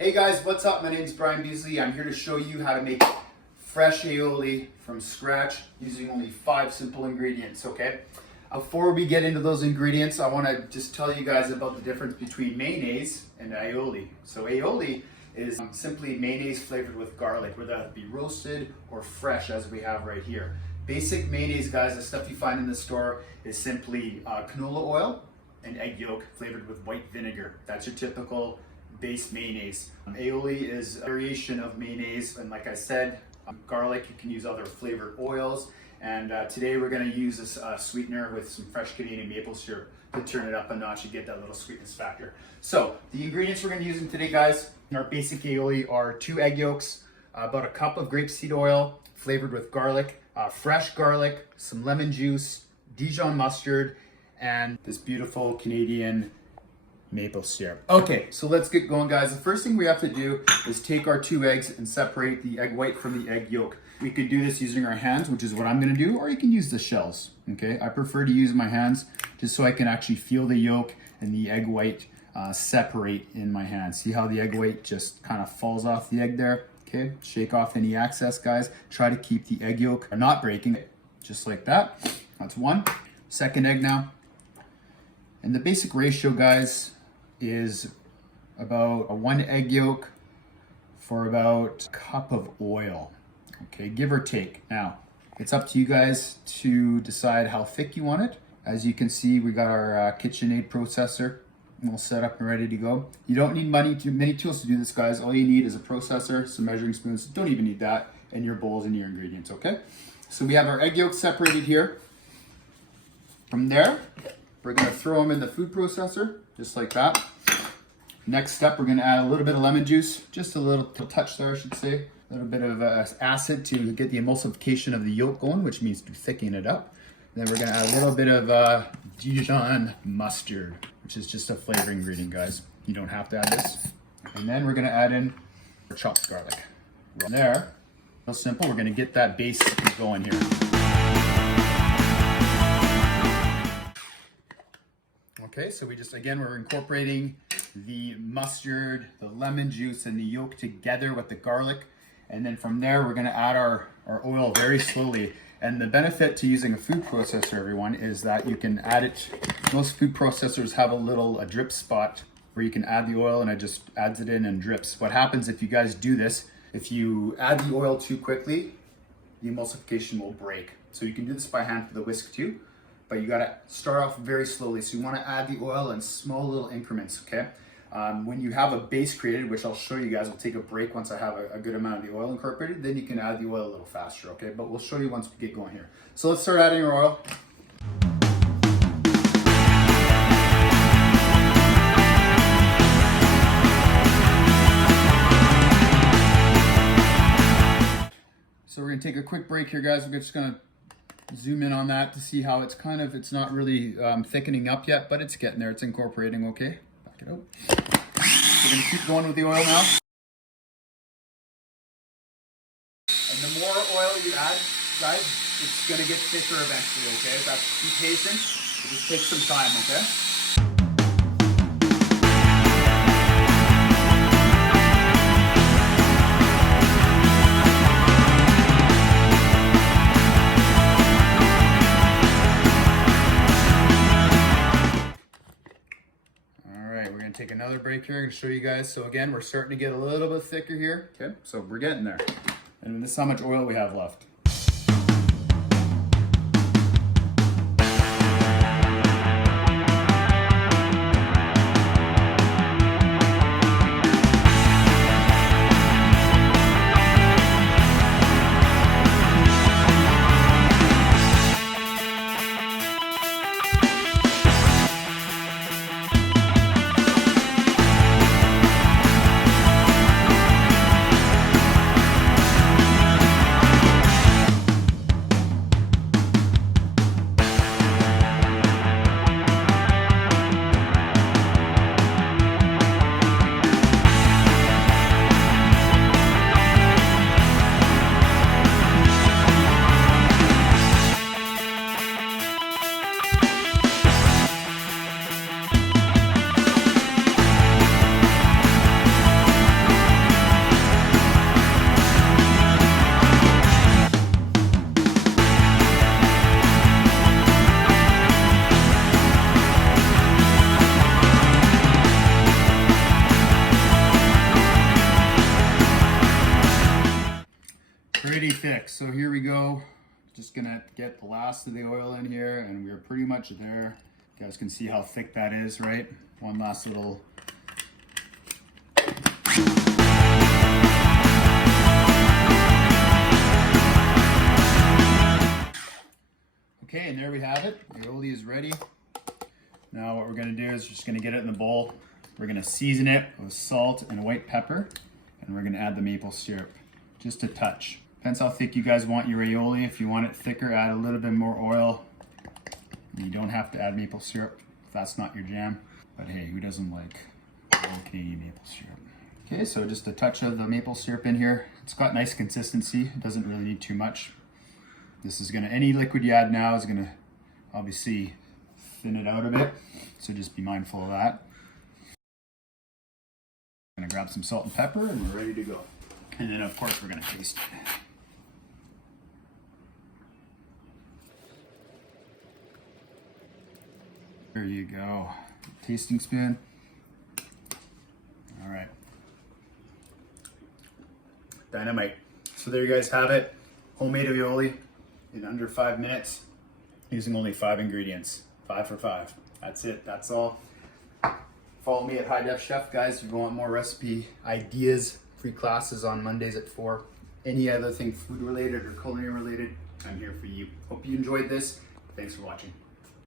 Hey guys, what's up? My name is Brian Beasley. I'm here to show you how to make fresh aioli from scratch using only 5 simple ingredients, okay? Before we get into those ingredients, I want to just tell you guys about the difference between mayonnaise and aioli. So aioli is simply mayonnaise flavored with garlic, whether that be roasted or fresh as we have right here. Basic mayonnaise, guys, the stuff you find in the store is simply canola oil and egg yolk flavored with white vinegar. That's your typical base mayonnaise. Aioli is a variation of mayonnaise, and like I said, garlic, you can use other flavored oils. And today we're going to use this sweetener with some fresh Canadian maple syrup to turn it up a notch and get that little sweetness factor. So the ingredients we're going to use in today, guys, in our basic aioli are 2 egg yolks, about a cup of grapeseed oil flavored with garlic, fresh garlic, some lemon juice, Dijon mustard, and this beautiful Canadian maple syrup. Okay, so let's get going, guys. The first thing we have to do is take our 2 eggs and separate the egg white from the egg yolk. We could do this using our hands, which is what I'm going to do, or you can use the shells. Okay, I prefer to use my hands just so I can actually feel the yolk and the egg white separate in my hands. See how the egg white just kind of falls off the egg there? Okay, shake off any excess, guys. Try to keep the egg yolk not breaking, just like that. That's 1. Second egg now. And the basic ratio, guys, is about a 1 egg yolk for about a cup of oil. Okay, give or take. Now, it's up to you guys to decide how thick you want it. As you can see, we got our KitchenAid processor all set up and ready to go. You don't need many tools to do this, guys. All you need is a processor, some measuring spoons. Don't even need that, and your bowls and your ingredients, okay? So we have our egg yolks separated here. From there, we're gonna throw them in the food processor, just like that. Next step, we're gonna add a little bit of lemon juice, just a little touch there, I should say. A little bit of acid to get the emulsification of the yolk going, which means to thicken it up. And then we're gonna add a little bit of Dijon mustard, which is just a flavor ingredient, guys. You don't have to add this. And then we're gonna add in our chopped garlic. Right there, real simple, we're gonna get that base going here. Okay, so we're incorporating the mustard, the lemon juice, and the yolk together with the garlic. And then from there, we're gonna add our oil very slowly. And the benefit to using a food processor, everyone, is that you can add it. Most food processors have a drip spot where you can add the oil and it just adds it in and drips. What happens if you guys do this, if you add the oil too quickly, the emulsification will break. So you can do this by hand with the whisk too. But you gotta start off very slowly. So you wanna add the oil in small little increments, okay? When you have a base created, which I'll show you guys, we'll take a break once I have a good amount of the oil incorporated, then you can add the oil a little faster, okay? But we'll show you once we get going here. So let's start adding our oil. So we're gonna take a quick break here, guys. We're just gonna zoom in on that to see how it's not really thickening up yet, but it's getting there. It's incorporating, okay? Back it up. We're gonna keep going with the oil now. And the more oil you add, guys, it's gonna get thicker eventually, okay? That's, be patient. It just takes some time, okay? Take another break here and show you guys. So again, we're starting to get a little bit thicker here. Okay, so we're getting there. And this is how much oil we have left. Just gonna get the last of the oil in here, and we're pretty much there. You guys can see how thick that is, right? One last little. Okay, and there we have it. The aioli is ready. Now what we're gonna do is just gonna get it in the bowl. We're gonna season it with salt and white pepper, and we're gonna add the maple syrup, just a touch. Depends how thick you guys want your aioli. If you want it thicker, add a little bit more oil. You don't have to add maple syrup if that's not your jam. But hey, who doesn't like Canadian maple syrup? Okay, so just a touch of the maple syrup in here. It's got nice consistency. It doesn't really need too much. This is gonna, any liquid you add now is gonna obviously thin it out a bit. So just be mindful of that. I'm gonna grab some salt and pepper and we're ready to go. And then of course we're gonna taste it. There you go. Tasting spoon. All right. Dynamite. So there you guys have it. Homemade aioli in under 5 minutes using only 5 ingredients. 5 for 5. That's it. That's all. Follow me at High Def Chef, guys, if you want more recipe ideas. Free classes on Mondays at 4. Any other thing food related or culinary related, I'm here for you. Hope you enjoyed this. Thanks for watching.